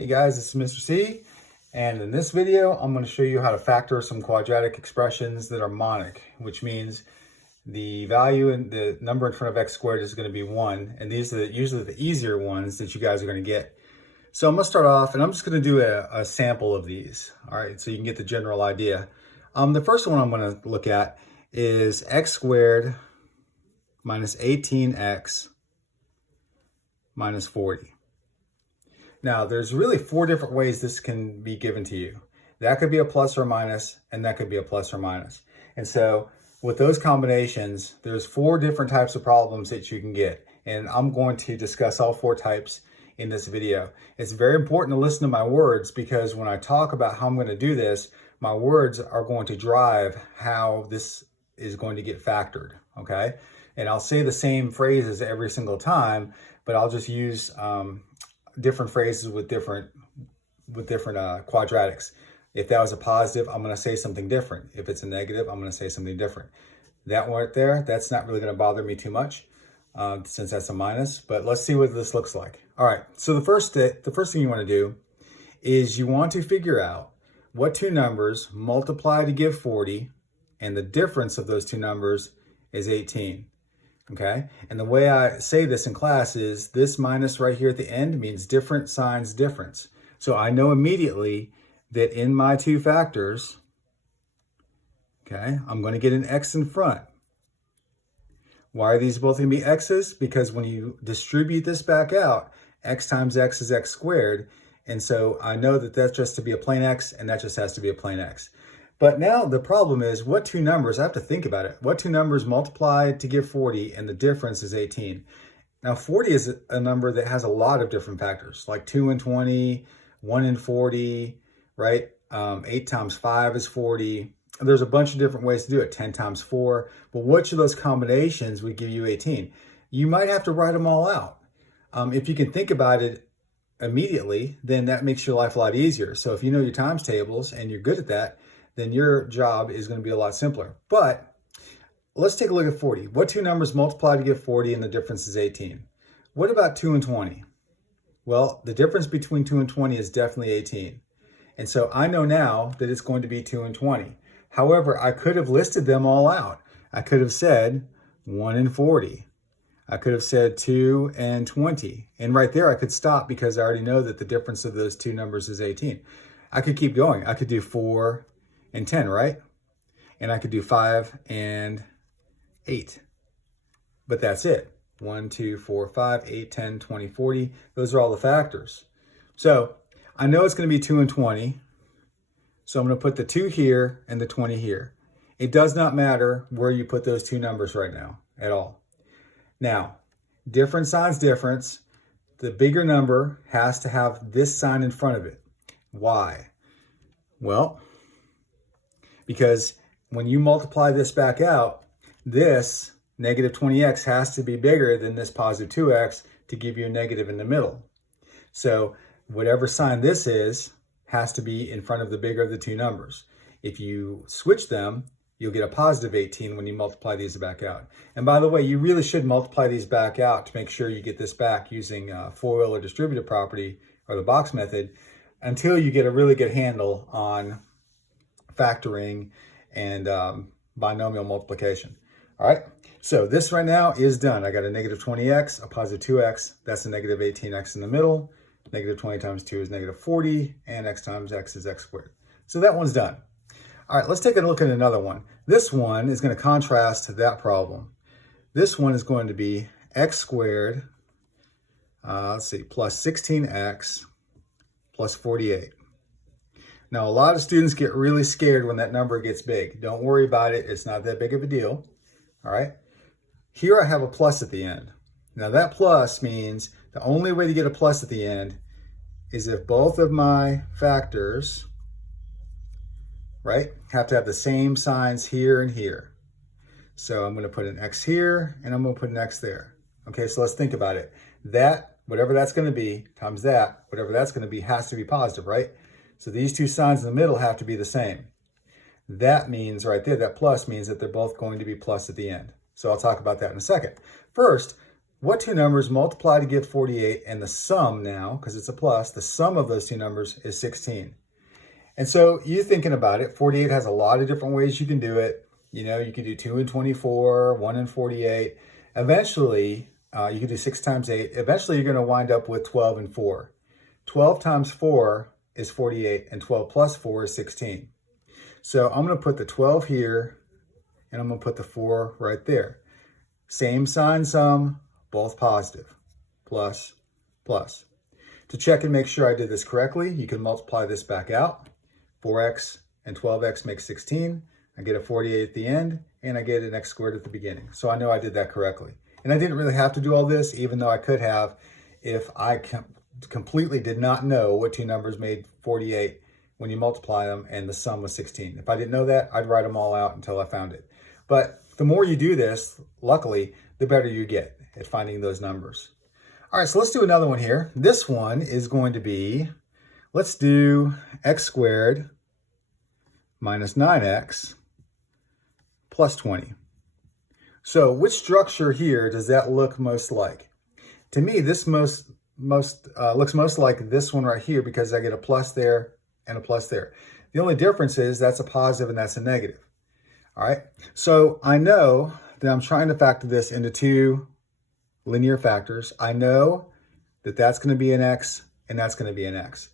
Hey guys, this is Mr. C, and in this video I'm going to show you how to factor some quadratic expressions that are monic, which means the value and the number in front of x squared is going to be 1, and these are usually the easier ones that you guys are going to get. So I'm going to start off and I'm just going to do a sample of these, all right, so you can get the general idea. The first one I'm going to look at is x squared minus 18x minus 40. Now, there's really 4 different ways this can be given to you. That could be a plus or a minus, and that could be a plus or minus. And so with those combinations, there's 4 different types of problems that you can get. And I'm going to discuss all 4 types in this video. It's very important to listen to my words, because when I talk about how I'm going to do this, my words are going to drive how this is going to get factored, okay? And I'll say the same phrases every single time, but I'll just use different phrases with different quadratics. If that was a positive, I'm going to say something different. If it's a negative, I'm going to say something different. That one right there, that's not really going to bother me too much since that's a minus. But let's see what this looks like. All right. So the first thing you want to do is you want to figure out what 2 numbers multiply to give 40, and the difference of those 2 numbers is 18. Okay, and the way I say this in class is this minus right here at the end means different signs difference. So I know immediately that in my 2 factors, okay, I'm going to get an x in front. Why are these both going to be x's? Because when you distribute this back out, x times x is x squared. And so I know that that's just to be a plain x, and that just has to be a plain x. But now the problem is, what 2 numbers, I have to think about it, what 2 numbers multiply to give 40 and the difference is 18? Now 40 is a number that has a lot of different factors, like 2 and 20, 1 and 40, right? 8 times 5 is 40. There's a bunch of different ways to do it, 10 times 4. But which of those combinations would give you 18? You might have to write them all out. If you can think about it immediately, then that makes your life a lot easier. So if you know your times tables and you're good at that, then your job is going to be a lot simpler. But let's take a look at 40. What 2 numbers multiply to give 40 and the difference is 18? What about 2 and 20? Well, the difference between 2 and 20 is definitely 18. And so I know now that it's going to be 2 and 20. However, I could have listed them all out. I could have said 1 and 40. I could have said 2 and 20. And right there I could stop, because I already know that the difference of those 2 numbers is 18. I could keep going. I could do 4 and 10, right? And I could do 5 and 8. But that's it. 1, 2, 4, 5, 8, 10, 20, 40. Those are all the factors. So I know it's going to be 2 and 20. So I'm going to put the 2 here and the 20 here. It does not matter where you put those 2 numbers right now at all. Now, different signs difference. The bigger number has to have this sign in front of it. Why? Well, because when you multiply this back out, this negative 20x has to be bigger than this positive 2x to give you a negative in the middle. So whatever sign this is has to be in front of the bigger of the 2 numbers. If you switch them, you'll get a positive 18 when you multiply these back out. And by the way, you really should multiply these back out to make sure you get this back using FOIL or distributive property or the box method, until you get a really good handle on factoring and binomial multiplication. All right, so this right now is done. I got a negative 20x, a positive 2x, that's a negative 18x in the middle. Negative 20 times 2 is negative 40, and x times x is x squared. So that one's done. All right, let's take a look at another one. This one is going to contrast to that problem. This one is going to be x squared, plus 16x plus 48. Now, a lot of students get really scared when that number gets big. Don't worry about it. It's not that big of a deal. All right. Here I have a plus at the end. Now, that plus means the only way to get a plus at the end is if both of my factors, right, have to have the same signs here and here. So I'm going to put an x here, and I'm going to put an x there. Okay, so let's think about it. That, whatever that's going to be, times that, whatever that's going to be, has to be positive, right? So these 2 signs in the middle have to be the same. That means right there, that plus means that they're both going to be plus at the end. So I'll talk about that in a second. First, what two numbers multiply to give 48, and the sum now, because it's a plus, the sum of those two numbers is 16. And so you thinking about it, 48 has a lot of different ways you can do it. You know, you could do 2 and 24, 1 and 48. Eventually, you could do 6 times 8. Eventually, you're going to wind up with 12 and 4. 12 times 4 is 48, and 12 plus 4 is 16. So I'm going to put the 12 here, and I'm going to put the 4 right there. Same sign sum, both positive. Plus, plus. To check and make sure I did this correctly, you can multiply this back out. 4x and 12x makes 16. I get a 48 at the end, and I get an x squared at the beginning. So I know I did that correctly. And I didn't really have to do all this, even though I could have if I completely did not know what two numbers made 48 when you multiply them and the sum was 16. If I didn't know that, I'd write them all out until I found it. But the more you do this, luckily, the better you get at finding those numbers. All right, so let's do another one here. This one is going to be, let's do x squared minus 9x plus 20. So which structure here does that look most like? To me, this looks most like this one right here, because I get a plus there and a plus there. The only difference is that's a positive and that's a negative. All right, so I know that I'm trying to factor this into two linear factors. I know that that's going to be an x and that's going to be an x.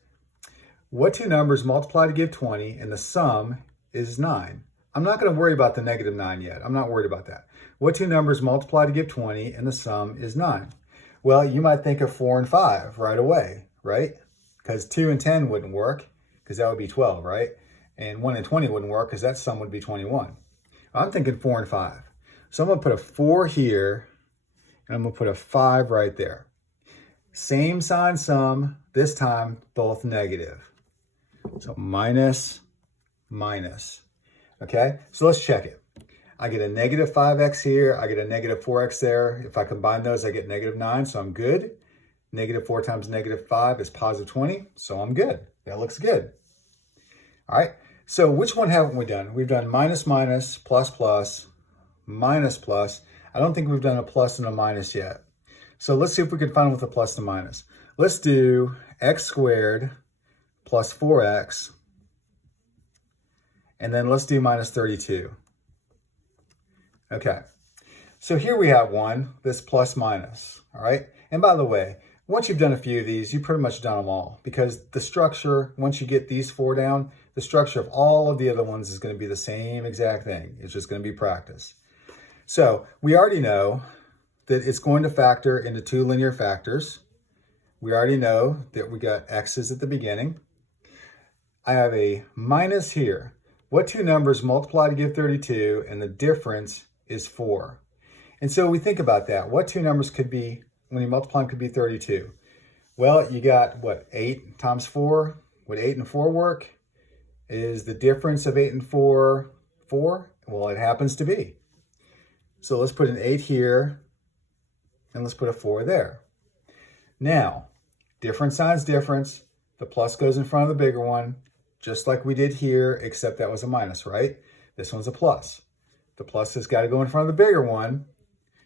What two numbers multiply to give 20 and the sum is 9? I'm not going to worry about the negative 9 yet. I'm not worried about that. What two numbers multiply to give 20 and the sum is 9? Well, you might think of 4 and 5 right away, right? Because 2 and 10 wouldn't work, because that would be 12, right? And 1 and 20 wouldn't work, because that sum would be 21. I'm thinking 4 and 5. So I'm going to put a 4 here, and I'm going to put a 5 right there. Same sign sum, this time both negative. So minus, minus. Okay, so let's check it. I get a negative 5x here, I get a negative 4x there. If I combine those, I get negative 9, so I'm good. Negative 4 times negative 5 is positive 20, so I'm good. That looks good. All right, so which one haven't we done? We've done minus, minus, plus, plus, minus, plus. I don't think we've done a plus and a minus yet. So let's see if we can find with a plus and a minus. Let's do x squared plus 4x, and then let's do minus 32. Okay, so here we have one, this plus minus, all right? And by the way, once you've done a few of these, you've pretty much done them all, because the structure, once you get these 4 down, the structure of all of the other ones is going to be the same exact thing. It's just going to be practice. So we already know that it's going to factor into two linear factors. We already know that we got x's at the beginning. I have a minus here. What two numbers multiply to give 32 and the difference is 4? And so we think about that. What two numbers could be, when you multiply them, could be 32? Well, you got what, 8 times 4? Would 8 and 4 work? Is the difference of 8 and 4 4? Well, it happens to be. So let's put an 8 here, and let's put a 4 there. Now, different signs difference. The plus goes in front of the bigger one, just like we did here, except that was a minus, right? This one's a plus. The plus has got to go in front of the bigger one,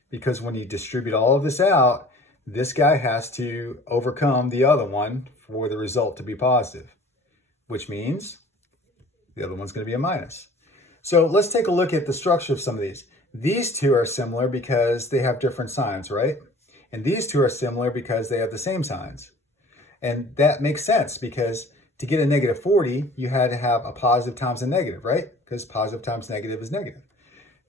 because when you distribute all of this out, this guy has to overcome the other one for the result to be positive, which means the other one's going to be a minus. So let's take a look at the structure of some of these. These two are similar because they have different signs, right? And these two are similar because they have the same signs. And that makes sense, because to get a negative 40, you had to have a positive times a negative, right? Because positive times negative is negative.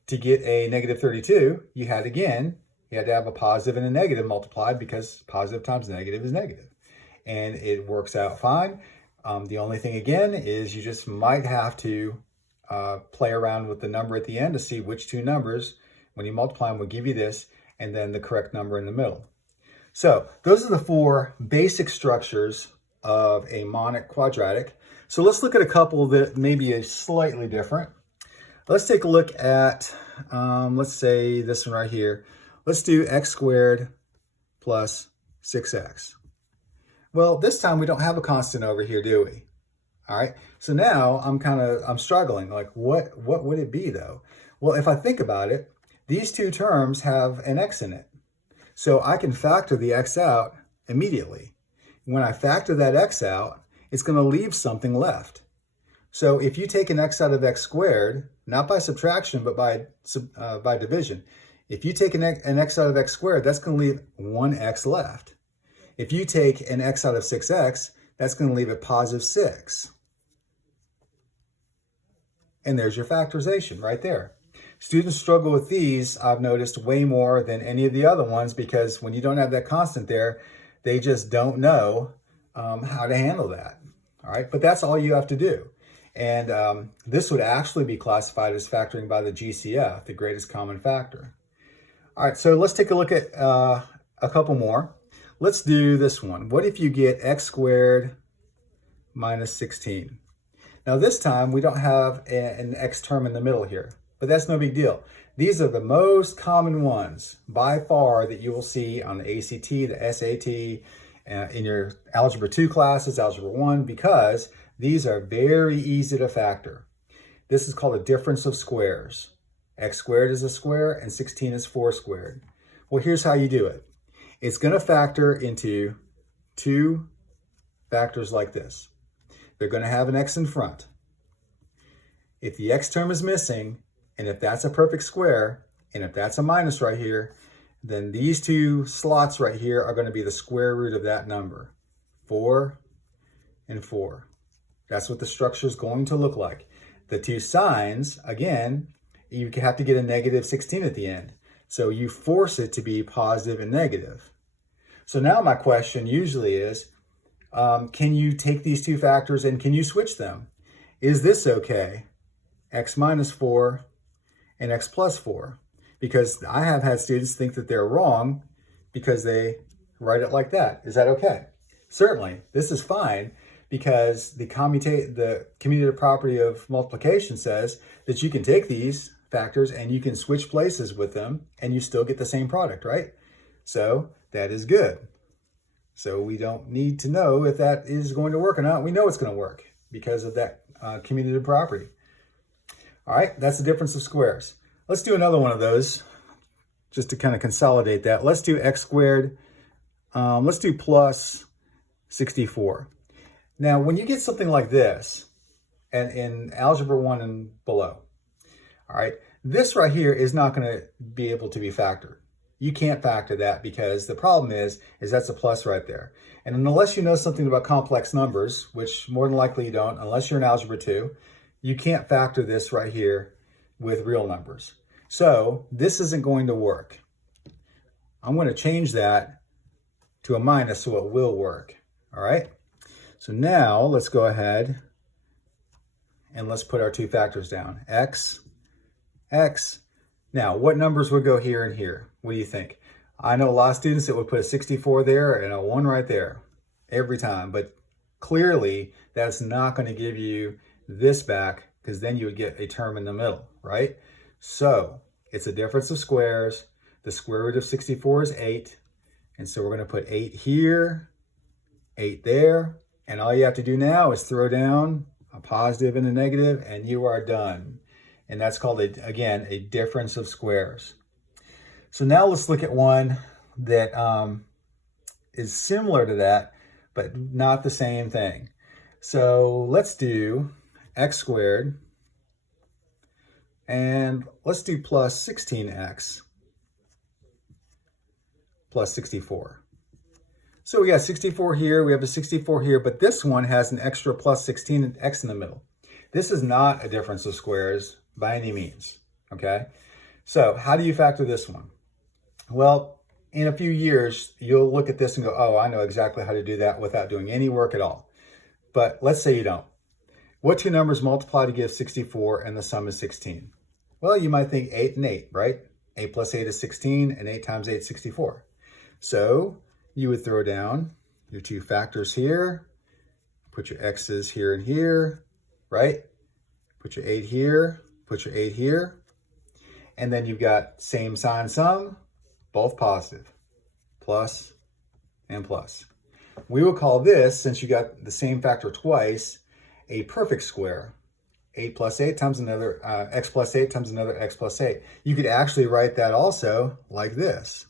To get a negative 32, you had to have a positive and a negative multiplied, because positive times negative is negative. And it works out fine. The only thing, again, is you just might have to play around with the number at the end to see which two numbers, when you multiply them, will give you this, and then the correct number in the middle. So those are the 4 basic structures of a Monic quadratic. So let's look at a couple that maybe is slightly different. Let's take a look at, let's say this one right here. Let's do x squared plus 6x. Well, this time we don't have a constant over here, do we? All right, so now I'm struggling. Like, what would it be though? Well, if I think about it, these two terms have an x in it. So I can factor the x out immediately. When I factor that x out, it's going to leave something left. So if you take an x out of x squared, not by subtraction, but by division, if you take an x out of x squared, that's going to leave 1x left. If you take an x out of 6x, that's going to leave it positive 6. And there's your factorization right there. Students struggle with these, I've noticed, way more than any of the other ones, because when you don't have that constant there, they just don't know how to handle that. All right, but that's all you have to do. And this would actually be classified as factoring by the GCF, the greatest common factor. All right, so let's take a look at a couple more. Let's do this one. What if you get x squared minus 16? Now this time we don't have an x term in the middle here, but that's no big deal. These are the most common ones by far that you will see on the ACT, the SAT, in your Algebra 2 classes, Algebra 1, because these are very easy to factor. This is called a difference of squares. X squared is a square and 16 is 4 squared. Well, here's how you do it. It's going to factor into two factors like this. They're going to have an x in front. If the x term is missing, and if that's a perfect square, and if that's a minus right here, then these two slots right here are going to be the square root of that number. 4 and 4. That's what the structure is going to look like. The two signs, again, you have to get a negative 16 at the end. So you force it to be positive and negative. So now my question usually is, can you take these two factors and can you switch them? Is this okay? X minus 4 and x plus 4. Because I have had students think that they're wrong because they write it like that. Is that okay? Certainly, this is fine, because the commutative property of multiplication says that you can take these factors and you can switch places with them and you still get the same product, right? So that is good. So we don't need to know if that is going to work or not. We know it's going to work because of that commutative property. All right, that's the difference of squares. Let's do another one of those just to kind of consolidate that. Let's do x squared. Let's do plus 64. Now, when you get something like this, and in Algebra 1 and below, all right, this right here is not going to be able to be factored. You can't factor that because the problem is that's a plus right there. And unless you know something about complex numbers, which more than likely you don't, unless you're in Algebra 2, you can't factor this right here with real numbers. So this isn't going to work. I'm going to change that to a minus so it will work. All right. So now let's go ahead and let's put our two factors down. X. Now, what numbers would go here and here? What do you think? I know a lot of students that would put a 64 there and a 1 right there every time, but clearly that's not going to give you this back, because then you would get a term in the middle, right? So it's a difference of squares. The square root of 64 is 8. And so we're going to put 8 here, 8 there. And all you have to do now is throw down a positive and a negative, and you are done. And that's called, again, a difference of squares. So now let's look at one that is similar to that, but not the same thing. So let's do x squared, and let's do plus 16x plus 64. So we got 64 here, we have a 64 here, but this one has an extra plus 16x in the middle. This is not a difference of squares by any means, okay? So how do you factor this one? Well, in a few years, you'll look at this and go, oh, I know exactly how to do that without doing any work at all. But let's say you don't. What two numbers multiply to give 64 and the sum is 16? Well, you might think 8 and 8, right? 8 plus 8 is 16, and 8 times 8 is 64. So you would throw down your two factors here, put your x's here and here, right? Put your 8 here, put your 8 here, and then you've got same sign sum, both positive, plus and plus. We will call this, since you got the same factor twice, a perfect square. 8 plus 8 times another, x plus 8 times another x plus 8. You could actually write that also like this.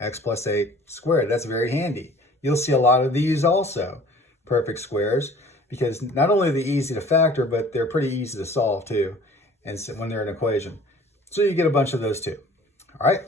x plus 8 squared. That's very handy. You'll see a lot of these also, perfect squares, because not only are they easy to factor, but they're pretty easy to solve too, and so when they're an equation. So you get a bunch of those too. All right.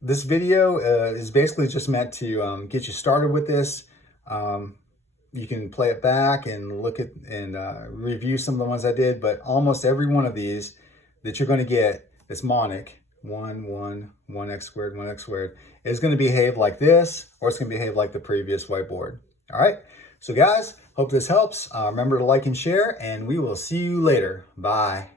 This video is basically just meant to get you started with this. You can play it back and look at and review some of the ones I did, but almost every one of these that you're going to get that's monic, 1x squared, 1x squared, is going to behave like this, or it's going to behave like the previous whiteboard. All right. So guys, hope this helps. Remember to like and share, and we will see you later. Bye.